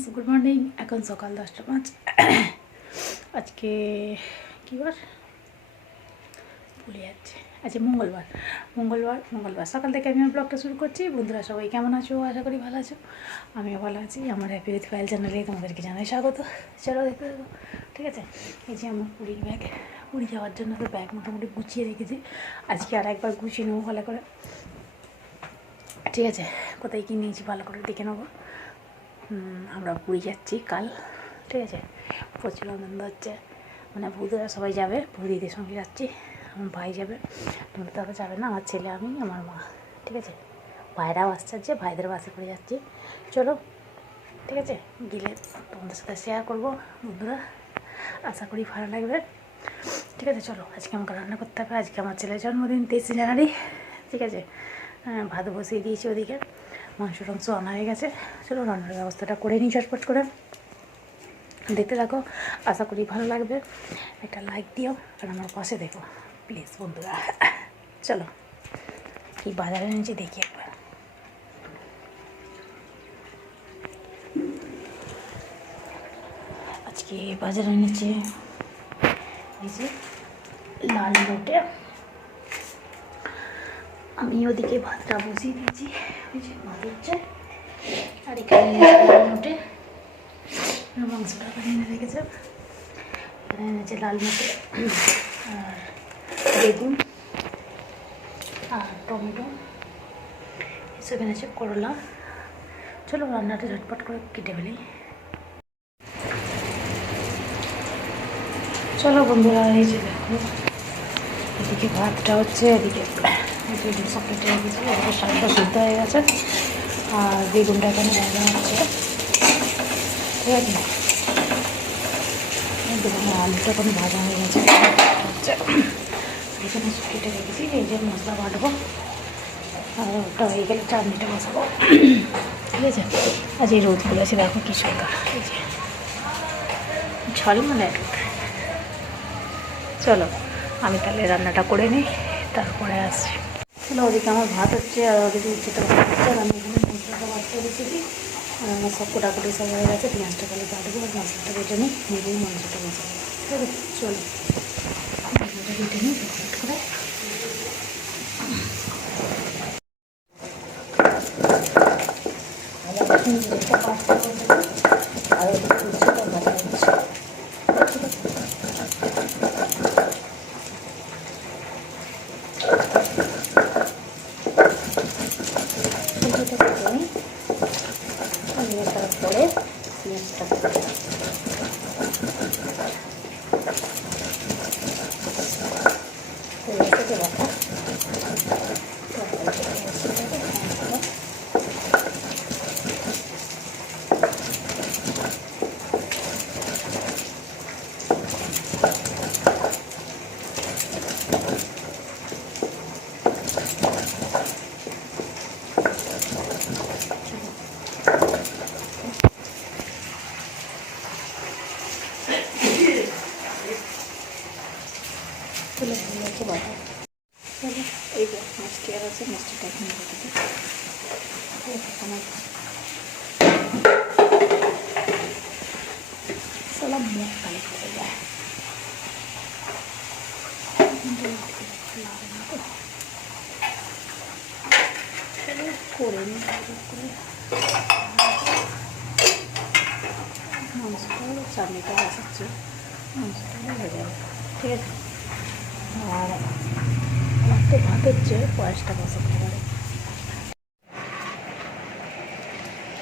Friends, good morning. এখন সকাল 10টা 5। আজকে কী বার ভুলে যাচ্ছে। আজকে মঙ্গলবার সকাল থেকে আমি ব্লগটা শুরু করছি। বন্ধুরা সবাই কেমন আছো? আশা করি ভালো আছো। আমিও ভালো আছি। আমার হ্যাপি উইথ ফাইল চ্যানেলে তোমাদেরকে জানাই স্বাগত। চলো দেখতে দেবো, ঠিক আছে। এই যে আমার পুরীর ব্যাগ, পুরী যাওয়ার জন্য তো ব্যাগ মোটামুটি গুছিয়ে রেখেছি। আজকে আর একবার গুছিয়ে নেবো ভালো করে, ঠিক আছে। কোথায় কী নিয়েছি ভালো করে দেখে নেবো। আমরা পুরী যাচ্ছি কাল, ঠিক আছে। প্রচুর আনন্দ হচ্ছে, মানে বৌদিরা সবাই যাবে, বৌদিদের সঙ্গে যাচ্ছি। আমার ভাই যাবে, তোমরা তো যাবে না, আমার ছেলে, আমি, আমার মা, ঠিক আছে। ভাইরাও আসছে, যে ভাইদের বাসে করে যাচ্ছি। চলো, ঠিক আছে। গেলে তোমাদের সাথে শেয়ার করবো বন্ধুরা, আশা করি ভালো লাগবে, ঠিক আছে। চলো, আজকে আমাকে রান্না করতে হবে। আজকে আমার ছেলের জন্মদিন 23 জানুয়ারি, ঠিক আছে। ভাত বসিয়ে দিয়েছি ওদিকে, মাংস টাংস আনা হয়ে গেছে। চলো রান্নার ব্যবস্থাটা করে নিই ঝটপট করে। দেখতে থাকো, আশা করি ভালো লাগবে। একটা লাইক দিও আর আমার পাশে দেখো প্লিজ বন্ধুরা। চলো, কি বাজারে এনেছি দেখি একবার। আজকে বাজারে এনেছি এই যে লাল লোটে। আমি ওদিকে ভাতটা বসিয়ে দিয়েছি, ওই যে ভাত হচ্ছে। আর এখানে লাল মোটে মাংসটা এনে রেখেছে। এখানে এনেছে লাল মোটে আর বেগুন আর টমেটো, এসব এনেছে, করলা। চলো রান্নাটা ঝটপট করে কেটে ফেলি। চলো বন্ধুরা, এই যে দেখো, এদিকে ভাতটা হচ্ছে, এদিকে সব কেটে রেখেছি। এদিকে শাকটা সিদ্ধ হয়ে গেছে আর বেগুনটা এখানে ভাজা হচ্ছে, ঠিক আছে। দেখুন আলুটা এখন ভাজা হয়ে গেছে, হচ্ছে। এখানে সব কেটে রেখেছি, এই যে মশলা বাটবো আর ওটা হয়ে গেলে চাটনিটা বসাবো, ঠিক আছে। আজ এই রোদগুলো আছে, দেখো কি সুন্দর, এই যে ঝলমলে রোদ। চলো আমি তাহলে রান্নাটা করে নিই, তারপরে আসছি। চলো, ওদিকে আমার ভাত হচ্ছে আর ওদিকে উচ্ছেটা ভাত হচ্ছে। আর আমি এখানে মশলাটা বাটতে রেখেছি আর আমার সব কোটাকুটি সব হয়ে গেছে। পেঁয়াজটা খালি কাটবো আর মশলাটা বেটে নিই, নিজেই মাংসটা বসাবো, ঠিক আছে। চলো মশলাটা বেটে নিই ফট করে। আর ওদিকে উচ্ছেটা ভাজা হচ্ছে, ঠিক আছে। তারপরে পেঁয়াজটা রাখা তুলে হয়ে গেছে বাটা। চলো, এই যে মিষ্টি আর আছে, মিষ্টিটা এখানে রেখে দিই। চলো মুখ কালি করে যায় করে নিই করে মাংসটা চাটনিটা বসাচ্ছি, মাংসটা হয়ে যাবে, ঠিক আছে। আর আমার তো ভাত হচ্ছে, পায়েসটা বসাতে পারে।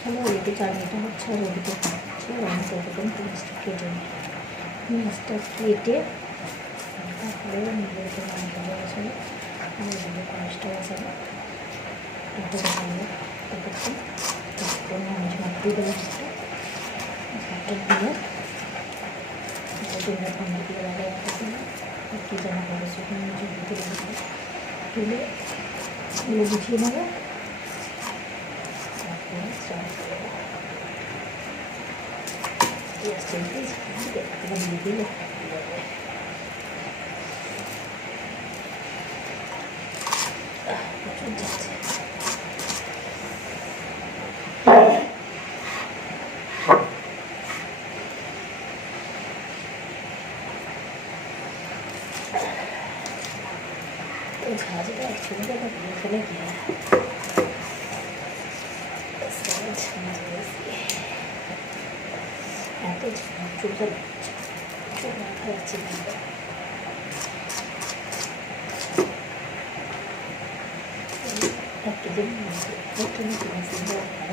চলো, ওইদিকে চাটনিটা হচ্ছে আর ওইদিকে হচ্ছে। আমি তো এরকম পেঁয়াজটা কেটে নিই, পেঁয়াজটা কেটে তারপরে নিজেকে রান্নাটা বসাবো, নিজেকে পায়েসটা বসাবো। তারপরে মাংস মাখিয়ে দেবো ভাতটা দিয়ে কি জানা করে শুকনো মরিচের ভিতরে তুলে এগুলো গুছিয়ে নেবো। তারপরে দিয়ে প্রচুর যাচ্ছে। ছেলেকে তো ধরে ফেলে গিয়ে এত চুল চুল মাথা যাচ্ছে একটা দিন ভালো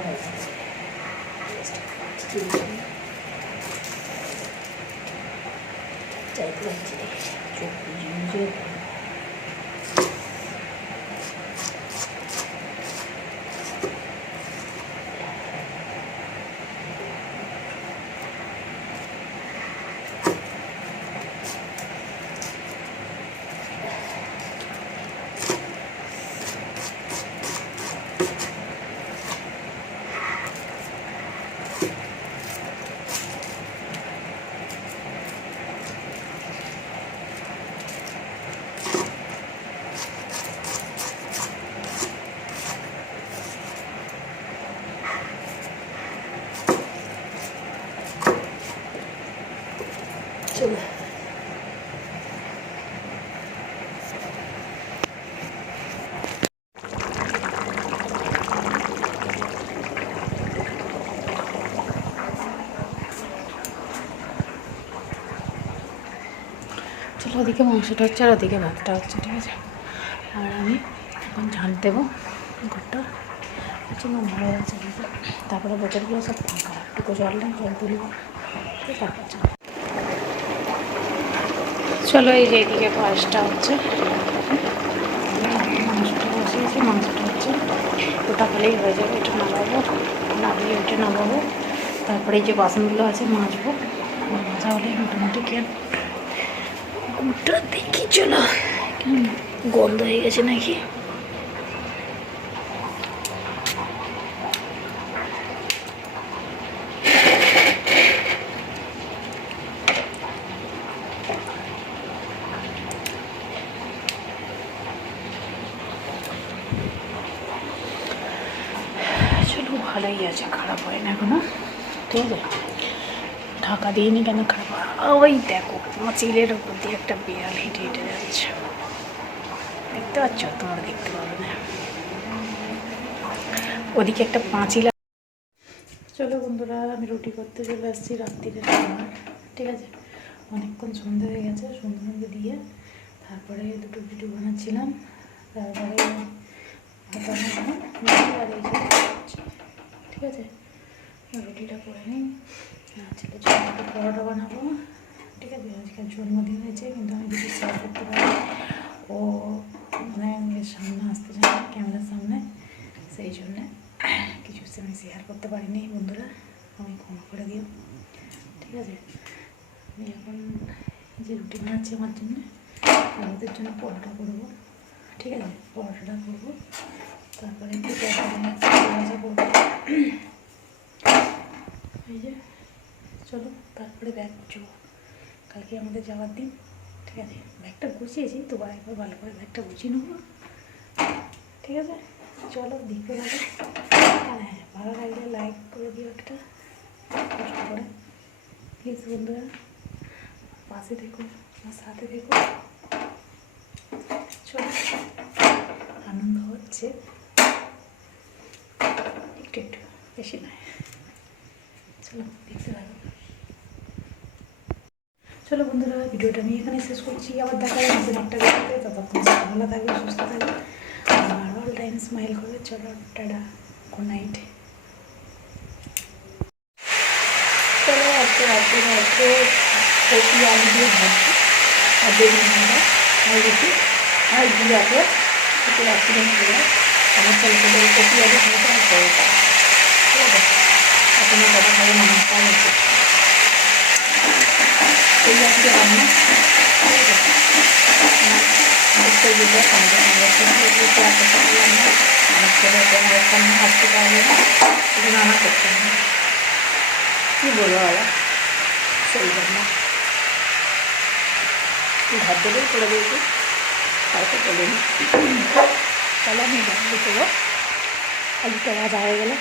হয় চাইতে পারছি চোখ বুঝে চলো ওদিকে মাংসটা হচ্ছে আর ওদিকে ভাতটা হচ্ছে, ঠিক আছে। আর আমি এখন ঝাঁট দেবো ঘরটা, হচ্ছে নোংরা হয়ে আছে, তারপরে বোতলগুলো সব ফাঁকা, একটু জল নেই, জল তুলব, তারপর চলো। এই যে এদিকে পায়েসটা হচ্ছে, মাংসটা বসিয়েছি, মাংসটা হচ্ছে ওটা খালেই হয়ে যাবে। এটা নামাবো, নামিয়ে ওইটা নামাবো, তারপরে এই যে বাসনগুলো আছে মাজবো, মাজা হলে মোটামুটি কেন ওটা দেখি। চলো গন্ধ হয়ে গেছে নাকি, চলো ভালোই আছে, খারাপ হয় না এখনো, ঠিক আছে। ঢাকা দিইনি কেন খারাপ হয়? ওই দেখো চিলের ওপর দিয়ে একটা বিড়াল হেঁটে হেঁটে যাচ্ছে, দেখতে পাচ্ছ? তোমরা দেখতে পাবে না, ওদিকে একটা পাঁচিল। চলো বন্ধুরা, আমি রুটি করতে চলে আসছি রাত্রিরে খাবার, ঠিক আছে। অনেকক্ষণ সন্ধ্যে হয়ে গেছে, সন্ধ্যে দিয়ে তারপরে দুটো ভিডিও বানাচ্ছিলাম, তারপরে আর এই ঠিক আছে। রুটিটা করে নিই, ছেলে ছোটো পরোটা বানাবো, ঠিক আছে। আজকাল জন্মদিন হয়েছে, কিন্তু আমি কিছু শেয়ার করতে পারি, ও মানে সামনে আসতে চাই না, ক্যামেরার সামনে, সেই জন্যে কিছু আমি শেয়ার করতে পারিনি বন্ধুরা, আমি ক্ষমা করে দিও, ঠিক আছে। আমি এখন যে রুটি বানাচ্ছি আমার জন্য, আর ওদের জন্য পরোটা করবো, ঠিক আছে। পরোটাটা করবো, তারপরে একটু ভাজা করবো, এই যে। চলো তারপরে ব্যাগ গুছবো, কালকে আমাদের যাওয়ার দিন, ঠিক আছে। ব্যাগটা গুছিয়েছি, তো একবার ভালো করে ব্যাগটা গুছিয়ে নেবো, ঠিক আছে। চলো দেখতে পাবো, আর হ্যাঁ, ভালো লাগলে লাইক করে দিও একটা, কষ্ট করে প্লিজ বন্ধুরা, পাশে থেকো, আমার সাথে থেকো। চলো, আনন্দ হচ্ছে একটু একটু, বেশি নয়। চলো দেখতে পাবো। চলো বন্ধুরা, ভিডিওটা আমি এখানে শেষ করছি, আবার দেখা যাচ্ছে একটা ভিডিওতে, ততক্ষণ ভালো থাকবে, সুস্থ থাকবে, আর অল টাইম স্মাইল করবে। চলো টাটা, গুড নাইট। চলো আজকে রাত্রে কপি আলু দিয়ে ভাবছি, আর বেগুন আর রুটি আর জিরাতে একটু রাত্রিদিন করে আমার ছেলেকে কপি আলু ভাজা আর পরোটা, ঠিক আছে। এখন কথা খাবে মানুষটা হচ্ছে এই আজকে রান্না, ঠিক আছে। দেখতে গেলে সঙ্গে সঙ্গে রান্না, আমার ছেলে আমার সামনে আসতে পারবে না, শুধু রান্না করতে হবে, কী বলবো বলো, সেই জন্য ঘর থেকেই করে দিয়েছি, কাউকে বলিনি। তাহলে আমি বন্ধ করবো, আলুটা ভাজা হয়ে গেলে।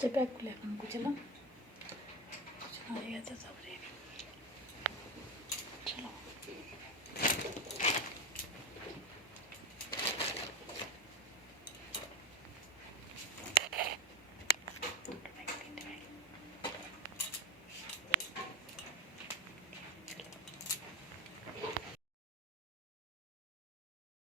যে ব্যাগগুলো এখন গুছালাম, হয়ে গেছে। যেত তারপরে